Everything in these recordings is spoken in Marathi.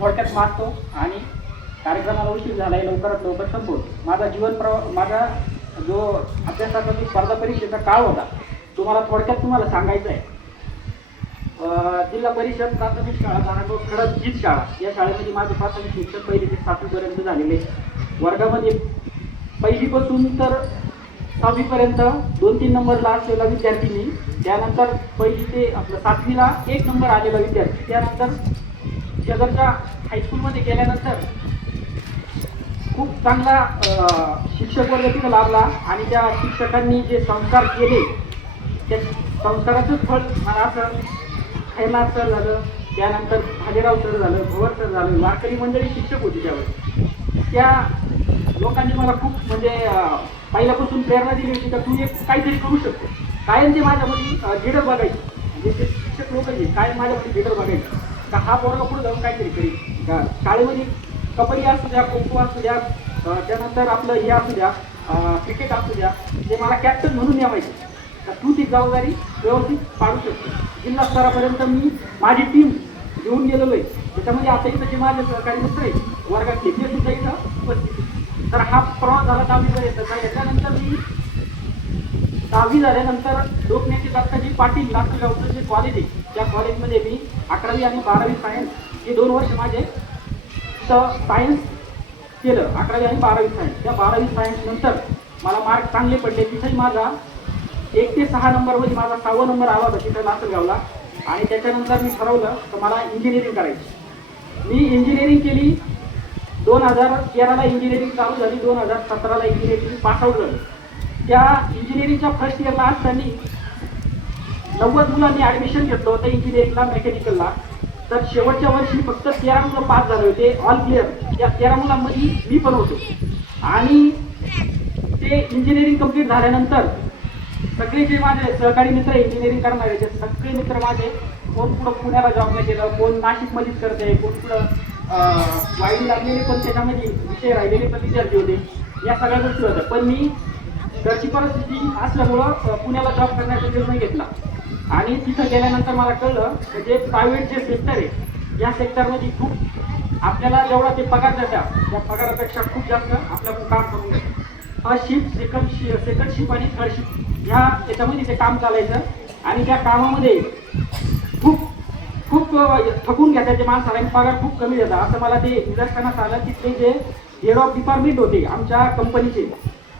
थोडक्यात मागतो आणि कार्यक्रमाला उशीर झालाय लवकरात लवकर संपवतो. माझा जो अभ्यासाचा जो स्पर्धा परीक्षेचा काळ होता तुम्हाला थोडक्यात तुम्हाला सांगायचं आहे. जिल्हा परिषद प्राथमिक शाळा धारणगाव खडक हीच शाळा, या शाळेमध्ये माझे प्राथमिक शिक्षण 1ली ते 7वीपर्यंत झालेले. वर्गामध्ये 1लीपासून तर 6वीपर्यंत 2-3 नंबरला असलेला विद्यार्थी मी. त्यानंतर 1ली ते 7वीला 1 नंबर आलेला विद्यार्थी. त्यानंतर शेजारच्या हायस्कूलमध्ये गेल्यानंतर खूप चांगला शिक्षक वर्ग तिथं लाभला आणि त्या शिक्षकांनी जे संस्कार केले त्या संस्काराचंच फळ मला असं खैरनार सर झालं, त्यानंतर भालेराव सर झालं, भवर सर झालं, वारकरी मंडळी शिक्षक होती त्यावेळेस. त्या लोकांनी मला खूप म्हणजे पहिल्यापासून प्रेरणा दिली होती का तू एक काहीतरी करू शकतो. कायम ते माझ्यामध्ये लीडर बघायचे, म्हणजे ते शिक्षक लोक जे काय माझ्यामध्ये लीडर बघायचे का हा पोरगा पुढे जाऊन काहीतरी करेल. का शाळेमध्ये कबड्डी असू द्या, खो खो असू द्या, त्यानंतर आपलं हे असू द्या, क्रिकेट असू द्या, ते मला कॅप्टन म्हणून नेवायचे का तू ती जबाबदारी व्यवस्थित पाडू शकतो. जिल्हा स्तरापर्यंत मी माझी टीम घेऊन गेलेलो आहे. त्याच्यामध्ये आता इथं जे माझे सहकारी मित्र आहे वर्गात ते सुद्धा इथं उपस्थित. तर हा प्रवास झाला 10वीपर्यंत. याच्यानंतर मी 10वी झाल्यानंतर लोकनेते दत्ताजी पाटील लासलगावचं जे कॉलेज आहे त्या कॉलेजमध्ये मी 11वी आणि 12वी सायन्स हे 2 वर्ष माझे सायन्स केलं. 11वी आणि 12वी सायन्स. त्या 12वी सायन्स नंतर मला मार्क चांगले पडले. तिथेही माझा 1 ते 6 नंबरमध्ये माझा 6वा नंबर आला होता तिथं लासलगावला. आणि त्याच्यानंतर मी ठरवलं तर मला इंजिनिअरिंग करायची. मी इंजिनिअरिंग केली. 2013ला इंजिनिअरिंग चालू झाली, 2017ला इंजिनिअरिंग पासआउट झालं. त्या इंजिनिअरिंगच्या फर्स्ट इयरला असताना 90 मुलांनी ॲडमिशन घेतलं होतं इंजिनिअरिंगला, मेकॅनिकलला. तर शेवटच्या वर्षी फक्त 13 मुलं पास झाले होते ऑल क्लिअर. त्या 13 मुलांमध्ये मी पण होतो. आणि ते इंजिनिअरिंग कंप्लीट झाल्यानंतर सगळे जे माझे सहकारी मित्र इंजिनिअरिंग करणारे ते सगळे मित्र माझे कोण पुढं पुण्याला जॉबला गेलं, कोण नाशिकमध्येच करते, कोण पुढं वाईट लागलेले पण त्याच्यामध्ये विषय राहिलेले पण विद्यार्थी होते. या सगळ्या गोष्टी होत्या. पण मी घरची परिस्थिती असल्यामुळं पुण्याला जॉब करण्याचा निर्णय घेतला. आणि तिथं गेल्यानंतर मला कळलं की जे प्रायव्हेट जे सेक्टर आहे या सेक्टरमध्ये खूप आपल्याला जेवढा ते पगार देतात त्या पगारापेक्षा खूप जास्त आपल्याला काम करून घेतात. फर्स्ट शिफ्ट, सेकंड शिफ्ट आणि थर्ड शिफ्ट ह्या याच्यामध्ये ते काम चालायचं. आणि त्या कामामध्ये खूप खूप थकून घ्यायचे ते माणसाला आणि पगार खूप कमी देतात. असं मला ते निदर्शनास आलं. तिथले जे हेड ऑफ डिपार्टमेंट होते आमच्या कंपनीचे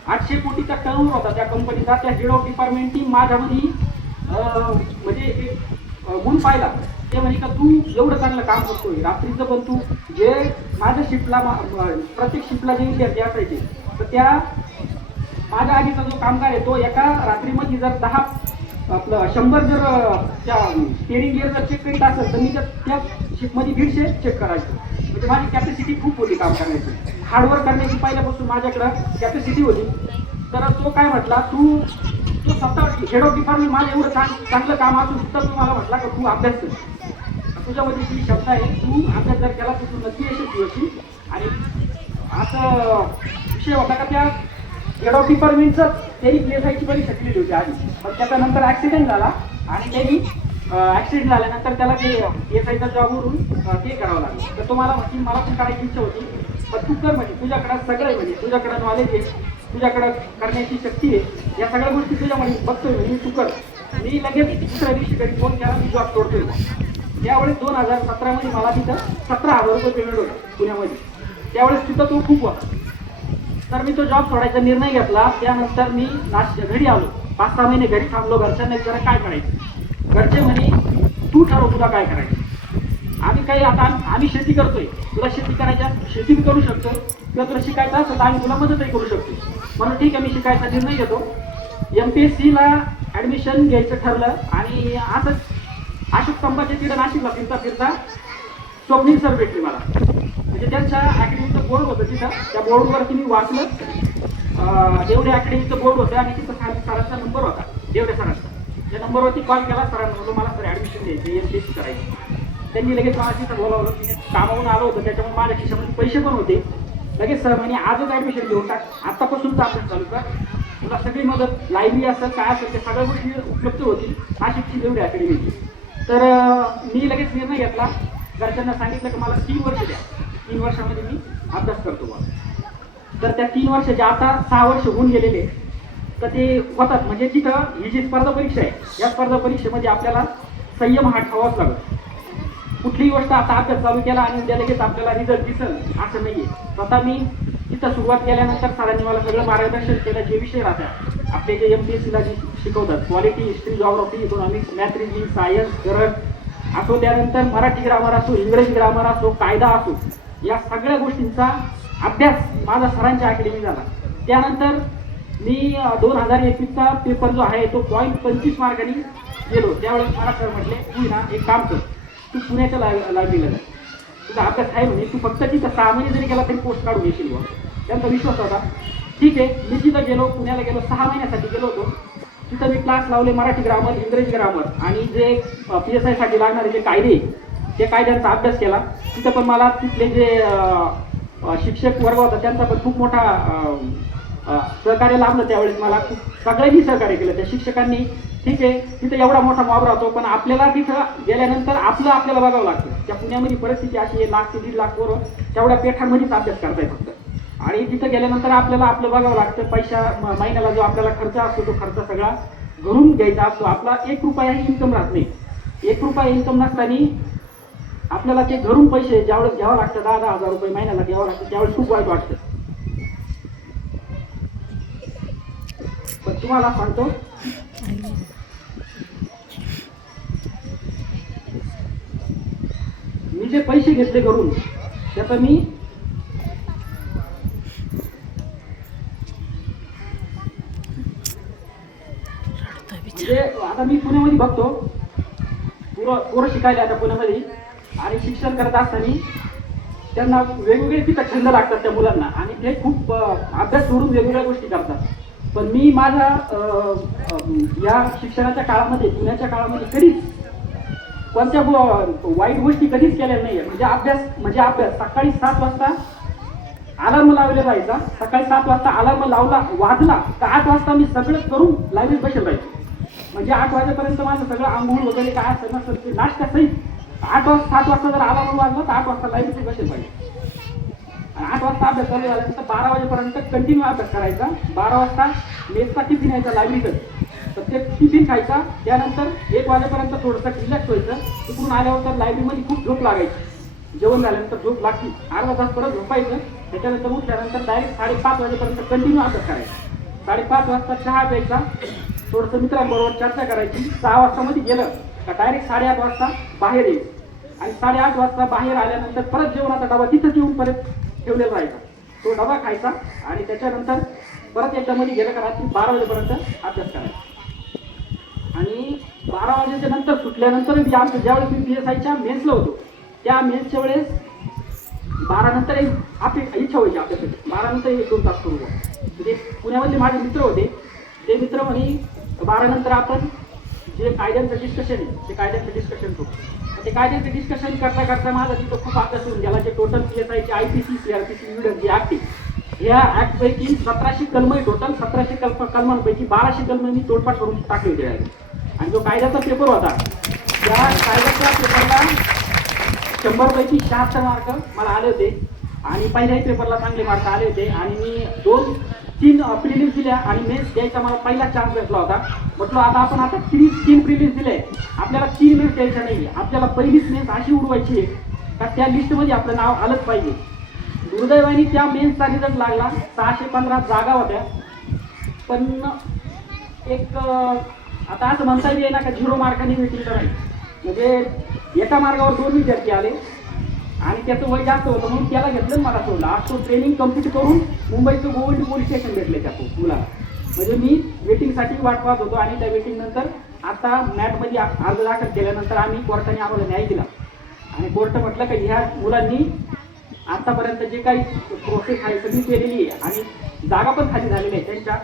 800 कोटीचा टर्नओव्हर होता त्या कंपनीचा. त्या हेड ऑफ डिपार्टमेंटनी माझ्यामध्ये म्हणजे एक गुण पाहिला. ते म्हणे का तू एवढं चांगलं काम करतोय रात्रीचं पण तू जे माझ्या शिफ्टला प्रत्येक शिफ्टला जे विद्यार्थी असायचे तर त्या माझ्या आधीचा जो कामगार आहे तो एका रात्रीमध्ये जर 100 जर त्या स्टेरिंग गिअर जर चेक करीत असेल तर मी त्या शिफ्टमध्ये 150 चेक करायचं. म्हणजे माझी कॅपॅसिटी खूप होती काम करण्याची, हार्डवर्क करण्याची पहिल्यापासून माझ्याकडं कॅपॅसिटी होती. तर तो काय म्हटला तू स्वतः हेड ऑफ डिपार्टमेंट माझं एवढं चांगलं काम असून सुद्धा तू मला म्हटला का तू अभ्यास कर, तुझ्यामध्ये ती क्षमता आहे, तू अभ्यास जर केला तर तू नक्की यशस्वी होशील. आणि असं विषय होता का त्या हेड ऑफ डिपार्टमेंटचं त्यांनी PSIची परीक्षा केलेली होती आधी. पण त्याच्यानंतर ॲक्सिडेंट झाला आणि त्यांनी ॲक्सिडेंट झाल्यानंतर त्याला ते PSIच्या जॉबवरून ते करावं लागलं. तर तो मला म्हटली मला पण करायची इच्छा होती पण तू कर म्हणे, तुझ्याकडं सगळं आहे म्हणे, तुझ्याकडं नॉलेज आहे, तुझ्याकडं करण्याची शक्ती आहे, या सगळ्या गोष्टी तुझ्यामध्ये बघतोय म्हणे, तू कर. मी लगेच दुसऱ्या दिवशी घरी फोन केला, मी जॉब सोडतोय. त्यावेळेस 2017मध्ये मला तिथं 17,000 रुपये पेमेंट होतं पुण्यामध्ये. त्यावेळेस तिथं तो खूप होता. तर मी तो जॉब सोडायचा निर्णय घेतला. त्यानंतर मी घरी आलो. 5-6 महिने घरी थांबलो. घरच्यांना विचारा काय करायचं. घरचे म्हणे तू ठरव तुला काय करायचं. आम्ही काही आता आम्ही शेती करतोय, तुला शेती करायच्या शेती बी करू शकतो किंवा तुला शिकायचं असेल तर आम्ही तुला मदतही करू शकतो. म्हणून ठीक आहे मी शिकायचा निर्णय घेतो. MPSCला ॲडमिशन घ्यायचं ठरलं. आणि असंच अशोक स्तंभाच्या तिकडे नाशिकला फिरता फिरता स्वप्नील सर भेटले मला. म्हणजे त्यांच्या अकॅडमीचं बोर्ड होतं तिथं. त्या बोर्डवरती मी वाचलं. देवडे अकॅडमीचं बोर्ड होतं आणि तिथं सरांचा नंबर होता, देवडे सरांचा. त्या नंबरवरती कॉल केला. सरांना म्हणलो मला सर ॲडमिशन द्यायचं, MPSC करायची. त्यांनी लगेच मला तिथं बोलावलं. कामावून आलो होतं त्याच्यामुळे माझ्या खिशामध्ये पैसे पण होते. लगेच सर म्हणे आजच ॲडमिशन घेऊन टाक, आत्तापासूनच अभ्यास चालू कर, तुला सगळी मदत लायब्ररी असेल काय असेल त्या सगळ्या गोष्टी उपलब्ध होतील नाशिकची देवडे अकॅडमीची. तर मी लगेच निर्णय घेतला. घरच्यांना सांगितलं की मला 3 वर्ष द्या, 3 वर्षामध्ये मी अभ्यास करतो बा. तर त्या 3 वर्षाचे आता 6 वर्ष होऊन गेलेले, तर ते होतात. म्हणजे तिथं ही जी स्पर्धा परीक्षा आहे, या स्पर्धा परीक्षेमध्ये आपल्याला संयम हा ठेवावाच लागतो. कुठलीही गोष्ट आता अभ्यास चालू केला आणि उद्या लगेच आपल्याला रिझल्ट दिसल असं नाहीये. स्वतः मी तिथं सुरुवात केल्यानंतर सरांनी मला सगळं मार्गदर्शन केलं. जे विषय राहतात आपले जे MPSCला जे शिकवतात, polity, history, geography, economics, math, reasoning, science, current असो, त्यानंतर मराठी ग्रामर असो, इंग्रजी ग्रामर असो, कायदा असो, या सगळ्या गोष्टींचा अभ्यास माझा सरांच्या अकॅडमी झाला. त्यानंतर मी 2021चा पेपर जो आहे तो 0.25 मार्कांनी गेलो. त्यावेळेस मला सर म्हटले, तू ना एक काम कर, तू पुण्याच्या लायब्ररीला जा, तुझा अभ्यास आहे म्हणे, तू फक्त तिथं 6 महिने जरी गेला तरी पोस्ट काढून येशील. त्यांचा विश्वास होता. ठीक आहे, मी तिथं गेलो, पुण्याला गेलो, 6 महिन्यासाठी गेलो होतो. तिथं मी क्लास लावले, मराठी ग्रामर, इंग्रजी ग्रामर आणि जे PSI साठी लागणारे जे कायदे, त्या कायद्यांचा अभ्यास केला. तिथं पण मला तिथले जे शिक्षक वर्ग होता त्यांचा पण खूप मोठा सहकार्य लाभलं. त्यावेळेस मला सगळ्यांनी सहकार्य केलं. त्या शिक्षकांनी, ठीक आहे तिथं एवढा मोठा मॉब राहतो, पण आपल्याला तिथं गेल्यानंतर आपल्याला बघावं लागतं. त्या पुण्यामध्ये परिस्थिती अशी आहे, 1 ते 1.5 लाख पोरं तेवढ्या पेठांमध्येच अभ्यास करताय फक्त. आणि तिथं गेल्यानंतर आपल्याला आपलं बघावं लागतं. महिन्याला जो आपल्याला खर्च असतो तो खर्च सगळा घरून घ्यायचा असतो. आपला 1 रुपयाही इन्कम राहत नाही. 1 रुपया इन्कम नसताना आपल्याला ते घरून पैसे ज्यावेळेस घ्यावं लागतं, 10-10 हजार रुपये महिन्याला घ्यावं लागतं, त्यावेळेस खूप वाईट वाटतं. पण तुम्हाला सांगतो, मी जे पैसे घेतले घरून त्याचा मी म्हणजे आता मी पुण्यामध्ये बघतो पोरं शिकायला आता पुण्यामध्ये, आणि शिक्षण करत असताना त्यांना वेगवेगळे तिथं छंद लागतात त्या मुलांना, आणि ते खूप अभ्यास सोडून वेगवेगळ्या गोष्टी करतात. पण मी माझ्या या शिक्षणाच्या काळामध्ये, पुण्याच्या काळामध्ये कधीच कोणत्या वाईट गोष्टी कधीच केलेल्या नाही. म्हणजे अभ्यास सकाळी 7 वाजता अलार्म लावले जायचा. सकाळी 7 वाजता अलार्म लावला, वाजला तर 8 वाजता मी सगळं करून लायब्ररीत बसेल राहायचो. म्हणजे 8 वाजेपर्यंत माझं सगळं आंघोळ वगैरे काय असेल नसेल नाश्ता सहित 7 वाजता जर अलार्म वाजला तर 8 वाजता लायब्ररीत बसेल पाहिजे. आणि 8 वाजता अभ्यास चालू झाल्यानंतर 12 वाजेपर्यंत कंटिन्यू अभ्यास करायचा. 12 वाजता मेसचा टिफिन यायचा लायब्ररीतच, तर ते टिफिन खायचा. त्यानंतर 1 वाजेपर्यंत थोडंसं रिलॅक्स व्हायचं. तिकडून आल्यावर तर लायब्ररीमध्ये खूप झोप लागायची. जेवण झाल्यानंतर झोप लागली, अर्धा तास परत झोपायचं. त्याच्यानंतर उठल्यानंतर डायरेक्ट 5:30 वाजेपर्यंत कंटिन्यू अभ्यास करायचा. 5:30 वाजता चहा प्यायचा, थोडंसं मित्रांबरोबर चर्चा करायची. 6 वाजता मध्ये गेलं का डायरेक्ट 8:30 वाजता बाहेर यायचं, आणि 8:30 वाजता बाहेर आल्यानंतर परत जेवणाचा डबा तिथंच येऊन परत ठेवलेला राहायचा. तो डबा खायचा आणि त्याच्यानंतर परत याच्यामध्ये गेलं का रात्री 12 वाजेपर्यंत अभ्यास करायचा. आणि 12 वाजेच्या नंतर सुटल्यानंतर आमचं ज्यावेळेस मी PSIच्या मेन्सला होतो, त्या मेन्सच्या वेळेस 12 नंतर एक आपली इच्छा व्हायची आपल्यासाठी 12 नंतर 1-2 तास करू. म्हणजे पुण्यामधले माझे मित्र होते, ते मित्र म्हणे 12 नंतर आपण जे कायद्यांचं डिस्कशन आहे ते कायद्यांचं डिस्कशन करू. ते कायद्यांचं डिस्कशन करता करता माझा तिथं खूप अभ्यास होऊन गेला. जे टोटल PSIचे IPC, CRPC, विविध जे ऍक्ट आहे, या ऍक्टपैकी 1700 कलम आहे. टोटल 1700 कलमांपैकी 1200 कलम मी तोडपाट करून टाकले होते. आणि जो कायद्याचा पेपर होता, त्या कायद्याच्या पेपरला 100 पैकी 76 मार्क मला आले होते, आणि पहिल्याही पेपरला चांगले मार्क आले होते. आणि मी 2-3 प्रिलिम्स दिल्या आणि मेन्स द्यायचा मला पहिला चान्स भेटला होता. म्हटलं आता 3 प्रिलिम्स दिले, आपल्याला 3 मेन्स द्यायच्या नाही. आपल्याला पहिलीच मेन्स अशी उडवायची आहे का त्या लिस्टमध्ये आपलं नाव आलंच पाहिजे. दुर्दैवाने त्या मेन्सचा रिझल्ट लागला. 615 जागा होत्या, पण एक आता असं म्हणता येईल ना का 0 मार्कांनी वेटिंग करायची. म्हणजे एका मार्गावर 2 विद्यार्थी आले आणि त्याचं वय जास्त होतं म्हणून त्याला घेतलं, मला सोडलं. आज तो ट्रेनिंग कंप्लीट करून मुंबईचं गोविंद पोलीस स्टेशन भेटले त्या मुलाला. म्हणजे मी वेटिंगसाठी वाट पाहत होतो. आणि त्या वेटिंग नंतर आता मॅटमध्ये अर्ज दाखल केल्यानंतर आम्ही कोर्टाने आम्हाला न्याय दिला. आणि कोर्ट म्हटलं की ह्या मुलांनी आतापर्यंत जे काही प्रोसेस आहे सगळी केलेली आहे, आणि जागा पण खाली झालेल्या आहे, त्यांच्या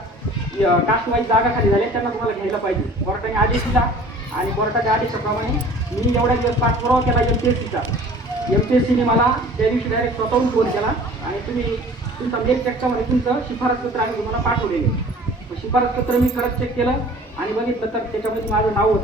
कास्ट वाईज जागा खाली झाल्या, त्यांना तुम्हाला घ्यायला पाहिजे. कोर्टाने आदेश दिला, आणि कोर्टाच्या आदेशाप्रमाणे मी एवढ्या दिवस पाठपुरावा केला MPSCचा. MPSCने मला त्या दिवशी डायरेक्ट स्वतःहून फोन केला, आणि तुम्ही तुमचा मेल चेक करा, तुमचं शिफारसपत्र आम्ही तुम्हाला पाठवलेले. शिफारसपत्र मी खरंच चेक केलं आणि बघितलं तर त्याच्यामध्ये माझं नाव होतं.